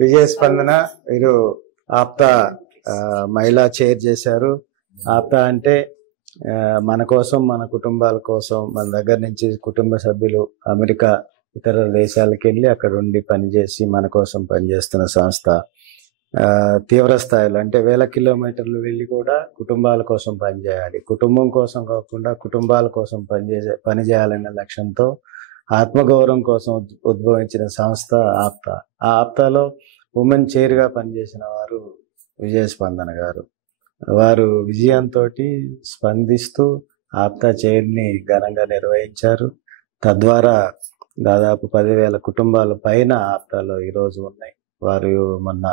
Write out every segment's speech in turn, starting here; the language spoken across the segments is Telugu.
విజయ స్పందన మీరు ఆప్తా మహిళా చైర్ చేశారు. ఆప్తా అంటే మన కోసం, మన కుటుంబాల కోసం, మన దగ్గర నుంచి కుటుంబ సభ్యులు అమెరికా ఇతర దేశాలకు వెళ్ళి అక్కడ ఉండి పనిచేసి మన కోసం పనిచేస్తున్న సంస్థ. తీవ్ర స్థాయిలో అంటే 1000 కిలోమీటర్లు వెళ్ళి కూడా కుటుంబాల కోసం పనిచేయాలి, కుటుంబం కోసం కాకుండా కుటుంబాల కోసం పనిచేయాలనే లక్ష్యంతో ఆత్మగౌరవం కోసం ఉద్భవించిన సంస్థ ఆప్తా. ఆ ఆప్తాలో ఉమెన్ చైర్గా పనిచేసిన వారు విజయ స్పందన గారు. వారు విజయంతో స్పందిస్తూ ఆప్తా చైర్ని ఘనంగా నిర్వహించారు. తద్వారా దాదాపు 10,000 కుటుంబాల పైన ఆప్తాలో ఈరోజు ఉన్నాయి. వారు మొన్న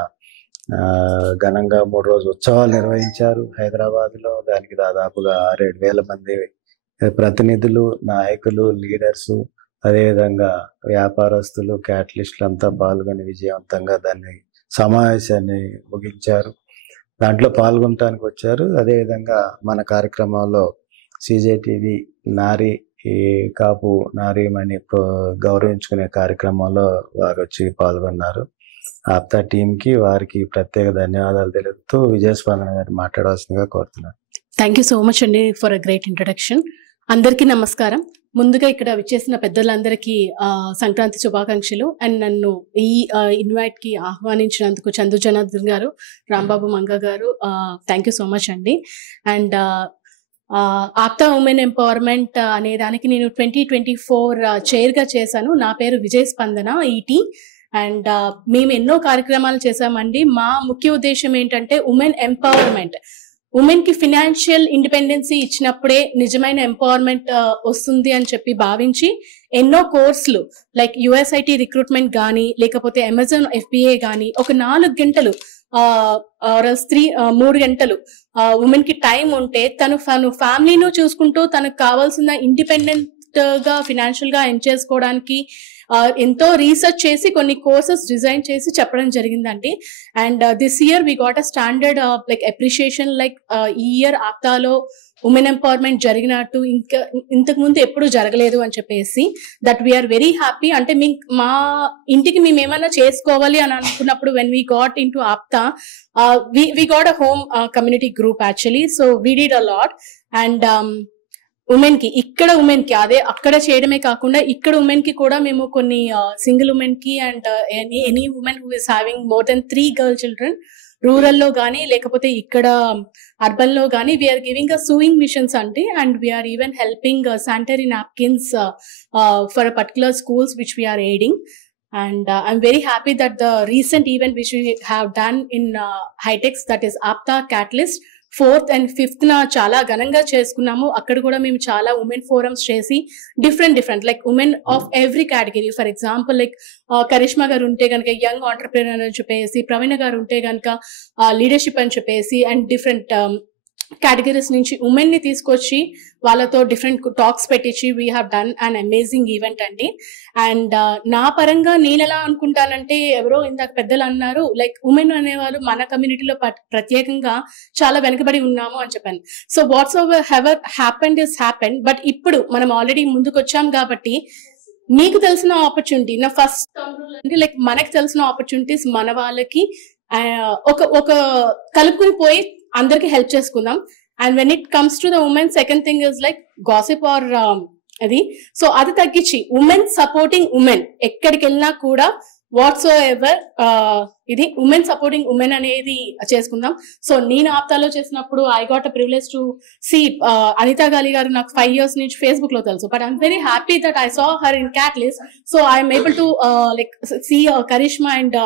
ఘనంగా 3 రోజు ఉత్సవాలు నిర్వహించారు హైదరాబాద్లో. దానికి దాదాపుగా 6-7 మంది ప్రతినిధులు, నాయకులు, లీడర్సు, అదేవిధంగా వ్యాపారస్తులు, క్యాటలిస్టులు అంతా పాల్గొని విజయవంతంగా దాన్ని సమావేశాన్ని ముగించారు. దాంట్లో పాల్గొనడానికి వచ్చారు. అదేవిధంగా మన కార్యక్రమంలో CJTV నారీ కాపు నారీమణి గౌరవించుకునే కార్యక్రమంలో వారు వచ్చి పాల్గొన్నారు. ఆప్తా టీంకి వారికి ప్రత్యేక ధన్యవాదాలు తెలుపుతూ విజయ స్పందన గారు మాట్లాడాల్సిందిగా కోరుతున్నాను. థ్యాంక్ యూ సో మచ్ అండి ఫర్ అ గ్రేట్ ఇంట్రడక్షన్. అందరికీ నమస్కారం. ముందుగా ఇక్కడ విచ్చేసిన పెద్దలందరికీ సంక్రాంతి శుభాకాంక్షలు. అండ్ నన్ను ఈ ఇన్వైట్ కి ఆహ్వానించినందుకు చందు జనార్దన్ గారు, రాంబాబు మంగ గారు, థ్యాంక్ యూ సో మచ్ అండి. అండ్ ఆప్తా ఉమెన్ ఎంపవర్మెంట్ అనే దానికి నేను 2024 చైర్గా చేశాను. నా పేరు విజయ స్పందన ఈటీ. అండ్ మేము ఎన్నో కార్యక్రమాలు చేశామండి. మా ముఖ్య ఉద్దేశం ఏంటంటే ఉమెన్ ఎంపవర్మెంట్. ఉమెన్ కి ఫినాన్షియల్ ఇండిపెండెన్సీ ఇచ్చినప్పుడే నిజమైన ఎంపవర్మెంట్ వస్తుంది అని చెప్పి భావించి ఎన్నో కోర్సులు లైక్ USIT రిక్రూట్మెంట్ కానీ, లేకపోతే అమెజాన్ FBA కానీ, ఒక 4 గంటలు 3 గంటలు ఉమెన్ కి టైం ఉంటే తను ఫ్యామిలీను చూసుకుంటూ తనకు కావాల్సిన ఇండిపెండెంట్ గా ఫినాన్షియల్ గా ఎర్న్ చేసుకోవడానికి ఎంతో రీసెర్చ్ చేసి కొన్ని కోర్సెస్ డిజైన్ చేసి చెప్పడం జరిగిందండి. And this year we got a standard like appreciation like ఈ ఇయర్ ఆప్తాలో ఉమెన్ ఎంపవర్మెంట్ జరిగినట్టు ఇంకా ఇంతకు ముందు ఎప్పుడు జరగలేదు అని చెప్పేసి దట్ వీఆర్ వెరీ హ్యాపీ. అంటే మా ఇంటికి మేము ఏమైనా చేసుకోవాలి అని అనుకున్నప్పుడు when we got into APTA we got a home community group actually. So we did a lot. And women కి ఇక్కడ ఉమెన్ కి అదే అక్కడ చేయడమే కాకుండా ఇక్కడ ఉమెన్ కి కూడా మేము కొన్ని సింగిల్ ఉమెన్ కి and any women who is having more than 3 girl children రూరల్లో కానీ లేకపోతే ఇక్కడ అర్బన్ లో కానీ we're giving a sewing machines అంటే. And we're even helping sanitary napkins for particular schools which we're aiding. And I'm very happy that the recent event which we have done in HITEX, that is Apta Catalyst, 4th and 5th na చాలా ఘనంగా చేసుకున్నాము. అక్కడ కూడా మేము చాలా ఉమెన్ ఫోరమ్స్ చేసి different like women of every category. For example like Karishma garu ఉంటే కనుక యంగ్ ఆంటర్ప్రెనర్ అని చెప్పేసి, ప్రవీణ గారు ఉంటే కనుక లీడర్షిప్ అని చెప్పేసి, అండ్ డిఫరెంట్ కేటగిరీస్ నుంచి ఉమెన్ ని తీసుకొచ్చి వాళ్ళతో డిఫరెంట్ టాక్స్ పెట్టించి we have done an amazing event అండి. అండ్ నా పరంగా నేను ఎలా అనుకుంటానంటే, ఎవరో ఇందాక పెద్దలు అన్నారు లైక్ ఉమెన్ అనేవాళ్ళు మన కమ్యూనిటీలో ప్రత్యేకంగా చాలా వెనకబడి ఉన్నాము అని చెప్పాను. So what's ever happened is happened. But ఇప్పుడు మనం ఆల్రెడీ ముందుకు వచ్చాం కాబట్టి మీకు తెలిసిన ఆపర్చునిటీ నా ఫస్ట్ అంటే లైక్ మనకు తెలిసిన ఆపర్చునిటీస్ మన వాళ్ళకి ఒక కలుపుకుని పోయి అందరికి హెల్ప్ చేసుకుందాం. And when it comes to the women, second thing is like gossip or అది. సో అది తగ్గించి ఉమెన్ సపోర్టింగ్ ఉమెన్ ఎక్కడికి వెళ్ళినా కూడా వాట్స్ ఎవర్ ఇది ఉమెన్ సపోర్టింగ్ ఉమెన్ అనేది చేసుకుందాం. సో నేను ఆప్తాలో చేసినప్పుడు I got a privilege to see Anitha Gali garu నాకు 5 years నుంచి ఫేస్బుక్ లో తెలుసు. But I'm very happy that I saw her in Catalyst. So I'm able to see Karishma and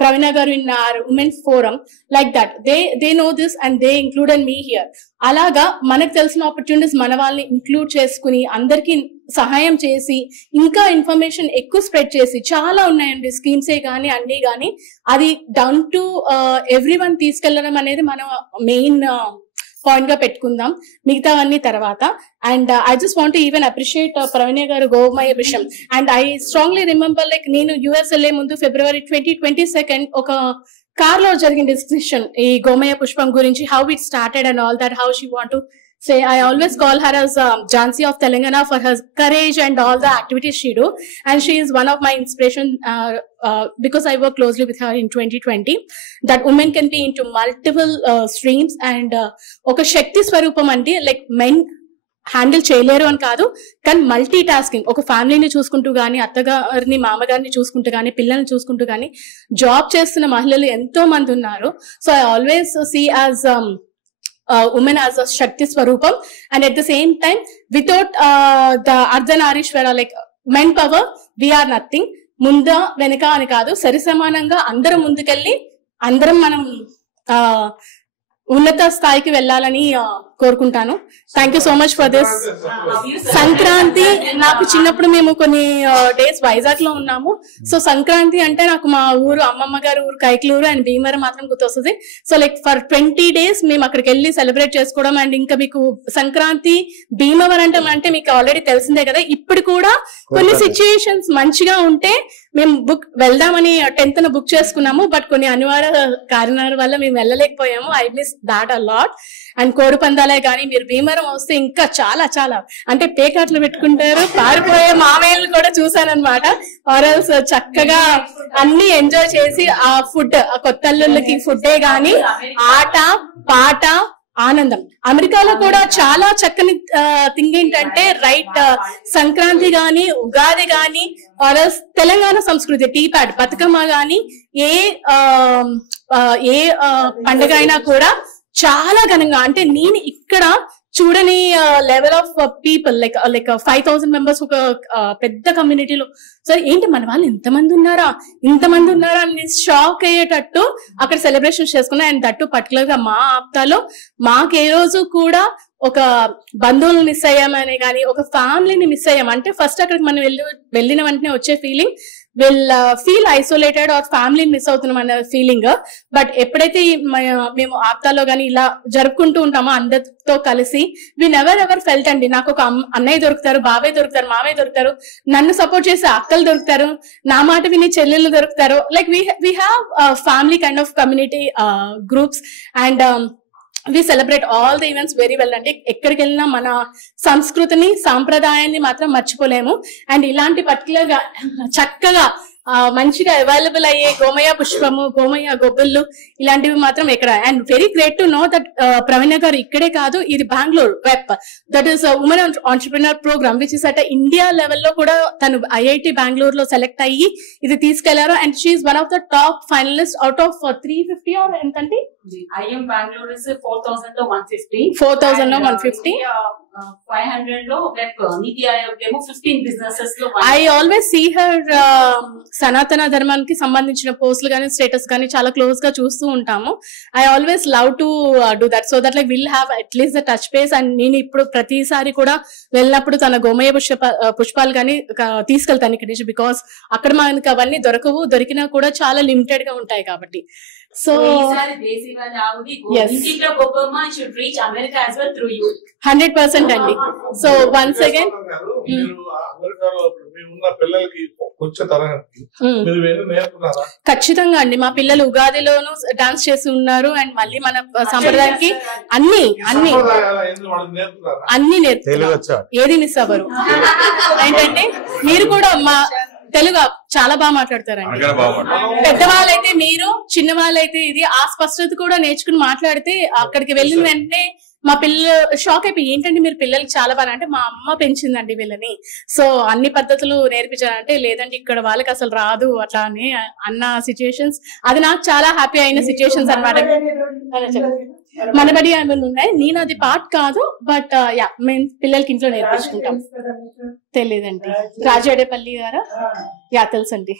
Pravina garu in our women's forum like that. They know this and they included me here. అలాగా మనకు తెలిసిన ఆపర్చునిటీస్ మన వాళ్ళని ఇంక్లూడ్ చేసుకుని అందరికి సహాయం చేసి ఇంకా ఇన్ఫర్మేషన్ ఎక్కువ స్ప్రెడ్ చేసి చాలా ఉన్నాయండి స్కీమ్సే కానీ అన్ని కానీ అది డౌన్ టు ఎవ్రీవన్ తీసుకెళ్లడం అనేది మన మెయిన్ పాయింట్ గా పెట్టుకుందాం, మిగతావన్నీ తర్వాత. And I just want to even appreciate Praveena గారు గోమయ విషయం. And I strongly remember like నేను US వెళ్ళే ముందు February 2022 ఒక కార్ లో జరిగిన డిస్కషన్ ఈ గోమయ పుష్పం గురించి, how it started and all that, how she want to say. I always call her as Jhansi of Telangana for her courage and all the activities she do, and she is one of my inspiration because I work closely with her in 2020, that women can be into multiple streams and ఒక శక్తి స్వరూపం అండి. లైక్ మెన్ హ్యాండిల్ చేయలేరు అని కాదు, కానీ మల్టీ టాస్కింగ్, ఒక ఫ్యామిలీని చూసుకుంటూ కానీ, అత్తగారిని మామగారిని చూసుకుంటూ కానీ, పిల్లల్ని చూసుకుంటూ కానీ జాబ్ చేస్తున్న మహిళలు ఎంతో మంది ఉన్నారు. So I always see as women as a శక్తి స్వరూపం, and at the same time without the Ardhanarishvara like men power we're nothing. ముంద వెనక అని కాదు, సరి సమానంగా అందరం ముందుకెళ్ళి అందరం మనం ఉన్నత స్థాయికి వెళ్ళాలని కోరుకుంటాను. Thank you so much for this. Sankranti నాకు చిన్నప్పుడు మేము కొన్ని డేస్ వైజాగ్ లో ఉన్నాము. సో సంక్రాంతి అంటే నాకు మా ఊరు, అమ్మమ్మ గారి ఊరు కైకలూరు అండ్ భీమవరం మాత్రం గుర్తొస్తుంది. సో లైక్ ఫర్ 20 days మేము అక్కడికి వెళ్ళి సెలబ్రేట్ చేసుకోవడం. అండ్ ఇంకా మీకు సంక్రాంతి భీమవరం అంటే మీకు ఆల్రెడీ తెలిసిందే కదా. ఇప్పుడు కూడా కొన్ని సిచ్యుయేషన్స్ మంచిగా ఉంటే మేము వెళ్దామని 10th బుక్ చేసుకున్నాము, బట్ కొన్ని అనివార్య కారణాల వల్ల మేము వెళ్ళలేకపోయాము. I miss that a lot. And కోడి పందాలే కానీ మీరు భీమవరం వస్తే ఇంకా చాలా చాలా అంటే పేకాట్లు పెట్టుకుంటారు, పారిపోయే మామయ్యలు కూడా చూసానన్నమాట. ఆర్ఎల్స్ చక్కగా అన్ని ఎంజాయ్ చేసి ఆ ఫుడ్, ఆ కొత్త అల్లుళ్ళకి ఫుడ్డే గాని ఆట పాట ఆనందం. అమెరికాలో కూడా చాలా చక్కని థింగ్ ఏంటంటే రైట్ సంక్రాంతి గాని, ఉగాది గాని, ఆర్ఎల్స్ తెలంగాణ సంస్కృతి టీ ప్యాడ్, బతుకమ్మ గాని, ఏ పండుగ అయినా కూడా చాలా ఘనంగా, అంటే నేను ఇక్కడ చూడని level of people like 5,000 members ఒక పెద్ద కమ్యూనిటీలో. సరే ఏంటి మన వాళ్ళు ఇంతమంది ఉన్నారా అని షాక్ అయ్యేటట్టు అక్కడ సెలబ్రేషన్ చేసుకున్నా. అండ్ దట్టు పర్టికులర్ గా మా ఆప్తాలో మాకు ఏ రోజు కూడా ఒక బంధువులు మిస్ అయ్యామనే కానీ, ఒక ఫ్యామిలీని మిస్ అయ్యాం అంటే ఫస్ట్ అక్కడికి మనం వెళ్ళిన వెంటనే వచ్చే feeling will feel isolated or ఫ్యామిలీని మిస్ అవుతున్నాం అనే ఫీలింగ్. బట్ ఎప్పుడైతే మేము ఆప్తాలో గానీ ఇలా జరుపుకుంటూ ఉంటామో అందరితో కలిసి, వి నెవర్ ఎవర్ ఫెల్ట్ అండి నాకు ఒక అన్నయ్య దొరుకుతారు, బాబాయ్ దొరుకుతారు, మామయ్య దొరుకుతారు, నన్ను సపోర్ట్ చేసే అక్కలు దొరుకుతారు, నా మాట విని చెల్లెళ్ళు దొరుకుతారు. Like we have family kind of community groups and we celebrate all the events very well. అంటే ఎక్కడికి వెళ్ళినా మన సంస్కృతిని, సాంప్రదాయాన్ని మాత్రం మర్చిపోలేము. అండ్ ఇలాంటి పర్టికులర్ గా చక్కగా మంచిగా అవైలబుల్ అయ్యే గోమయ పుష్పము, గోమయ గొబ్బుళ్ళు ఇలాంటివి మాత్రం ఎక్కడ. And very great to know that Praveena గారు ఇక్కడే కాదు, ఇది బెంగళూరు వెప్, that is women entrepreneur program which is at India లెవెల్లో కూడా తను ఐఐటి బెంగళూరులో సెలెక్ట్ అయ్యి ఇది తీసుకెళ్లారు. And she's one of the top finalist out of 350 or ఎంతండి. ఐఎం బెంగళూరు 4,000 లో 150, 4,000 లో 150, 500 లో వెబ్, నీతి ఆయోగ్ ఏమో 15 businesses లో. ఐ ఆల్వేస్ సీ హర్ సనాతన ధర్మానికి సంబంధించిన పోస్టులు కానీ, స్టేటస్ కానీ చాలా క్లోజ్ గా చూస్తూ ఉంటాము. I always love to do that, so that like will have at least the touch base. And నేను ఇప్పుడు ప్రతిసారి కూడా వెళ్ళినప్పుడు తన గోమయ పుష్పాలు కానీ తీసుకెళ్తాను ఇక్కడి నుంచి, బికాస్ అక్కడ మనకి అవన్నీ దొరకవు, దొరికినా కూడా చాలా లిమిటెడ్ గా ఉంటాయి కాబట్టి. సో 100% అండి. సో వన్స్ అగైన్ ఖచ్చితంగా అండి, మా పిల్లలు ఉగాదిలోను డాన్స్ చేసి ఉన్నారు. అండ్ మళ్ళీ మన సంప్రదాయానికి అన్ని నేర్పుతున్నారు, ఏది మిస్ అవ్వరు. ఏంటంటే మీరు కూడా మా తెలుగు చాలా బాగా మాట్లాడతారండి. పెద్దవాళ్ళైతే మీరు, చిన్న వాళ్ళైతే ఇది, ఆ స్పష్టత కూడా నేర్చుకుని మాట్లాడితే అక్కడికి వెళ్ళిన వెంటనే మా పిల్లలు షాక్ అయిపోయి ఏంటంటే మీరు పిల్లలకి చాలా బాగా, అంటే మా అమ్మ పెంచిందండి వీళ్ళని, సో అన్ని పద్ధతులు నేర్పించారంటే, లేదంటే ఇక్కడ వాళ్ళకి అసలు రాదు అట్లా అని అన్న సిచ్యుయేషన్స్, అది నాకు చాలా హ్యాపీ అయిన సిచ్యుయేషన్స్ అన్నమాట. మనబడి ఏమైనా ఉన్నాయి, నేను అది పార్ట్ కాదు, బట్ యా మేము పిల్లలకి ఇంట్లో నేర్పించుకుంటాం. తెలియదండి. రాజు అడ్డేపల్లి గారా? యా తెలుసండి.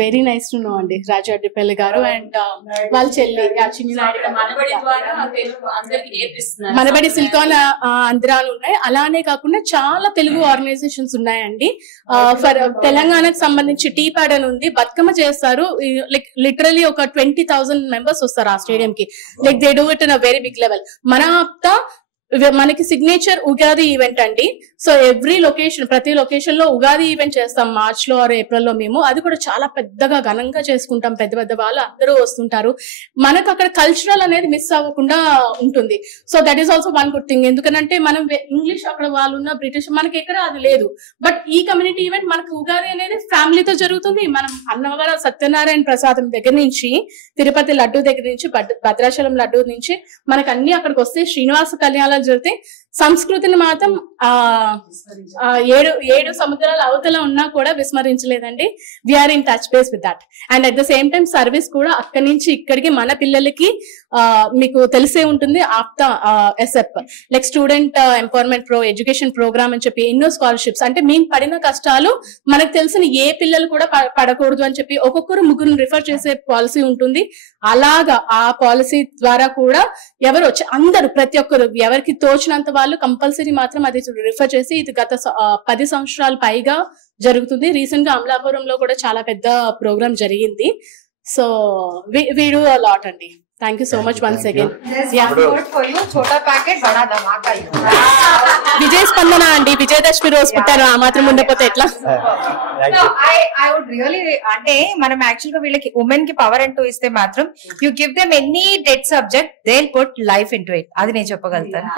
వెరీ నైస్ టు నో అండి రాజు అడ్డేపల్లి గారు. అండ్ వాళ్ళ చెల్లి మనబడి సిలికాన్ ఆంధ్రాలు ఉన్నాయి. అలానే కాకుండా చాలా తెలుగు ఆర్గనైజేషన్స్ ఉన్నాయండి. ఫర్ తెలంగాణకు సంబంధించి టీ ప్యాడ్ అని ఉంది, బతుకమ్మ చేస్తారు. లైక్ లిటరలీ ఒక 20,000 members వస్తారు ఆ స్టేడియం కి. Like they do it in a very big level. మన ఆప్తా మనకి సిగ్నేచర్ ఉగాది ఈవెంట్ అండి. సో ఎవ్రీ లొకేషన్, ప్రతి లొకేషన్ లో ఉగాది ఈవెంట్ చేస్తాం మార్చ్ లో ఆర్ ఏప్రిల్ లో మేము. అది కూడా చాలా పెద్దగా ఘనంగా చేసుకుంటాం. పెద్ద పెద్ద వాళ్ళు అందరూ వస్తుంటారు. మనకు అక్కడ కల్చరల్ అనేది మిస్ అవ్వకుండా ఉంటుంది. So that is also one good thing. ఎందుకంటే మనం ఇంగ్లీష్ అక్కడ వాళ్ళు ఉన్న బ్రిటిష్ మనకి ఎక్కడ అది లేదు. బట్ ఈ కమ్యూనిటీ ఈవెంట్ మనకు ఉగాది అనేది ఫ్యామిలీతో జరుగుతుంది. మనం అన్నవరం సత్యనారాయణ ప్రసాదం దగ్గర నుంచి, తిరుపతి లడ్డు దగ్గర నుంచి, భద్రాచలం లడ్డు నుంచి మనకు అన్ని అక్కడికి వస్తే శ్రీనివాస కళ్యాణాలు జరిగితే సంస్కృతిని మాత్రం ఏడు సముద్రాల అవతల ఉన్నా కూడా విస్మరించలేదండి. We're in touch base with that. And at the same time service కూడా అక్కడి నుంచి ఇక్కడికి మన పిల్లలకి మీకు తెలిసే ఉంటుంది APTA SF like student empowerment education program అని చెప్పి ఎన్నో స్కాలర్షిప్స్. అంటే మేము పడిన కష్టాలు మనకు తెలిసిన ఏ పిల్లలు కూడా పడకూడదు అని చెప్పి ఒక్కొక్కరు ముగ్గురు రిఫర్ చేసే పాలసీ ఉంటుంది. అలాగా ఆ పాలసీ ద్వారా కూడా ఎవరు వచ్చి అందరూ ప్రతి ఒక్కరు ఎవరికి తోచినంత వాళ్ళు కంపల్సరీ మాత్రం అది రిఫర్ చేసి, ఇది గత 10 సంవత్సరాల పైగా జరుగుతుంది. రీసెంట్ గా అమలాపురంలో కూడా చాలా పెద్ద ప్రోగ్రామ్ జరిగింది. So we do a lot అండి. Thank you so much once again. విజయ స్పందన అండి, విజయదశమి రోజు పుట్టారు. ఆ మాత్రం ఉండకపోతే ఎట్లా? I would really, అంటే మనం యాక్చువల్ గా వీళ్ళకి ఉమెన్ కి పవర్ అంటూ ఇస్తే మాత్రం you give them any dead subject they will put life into it. అది నేను చెప్పగలుగుతాను.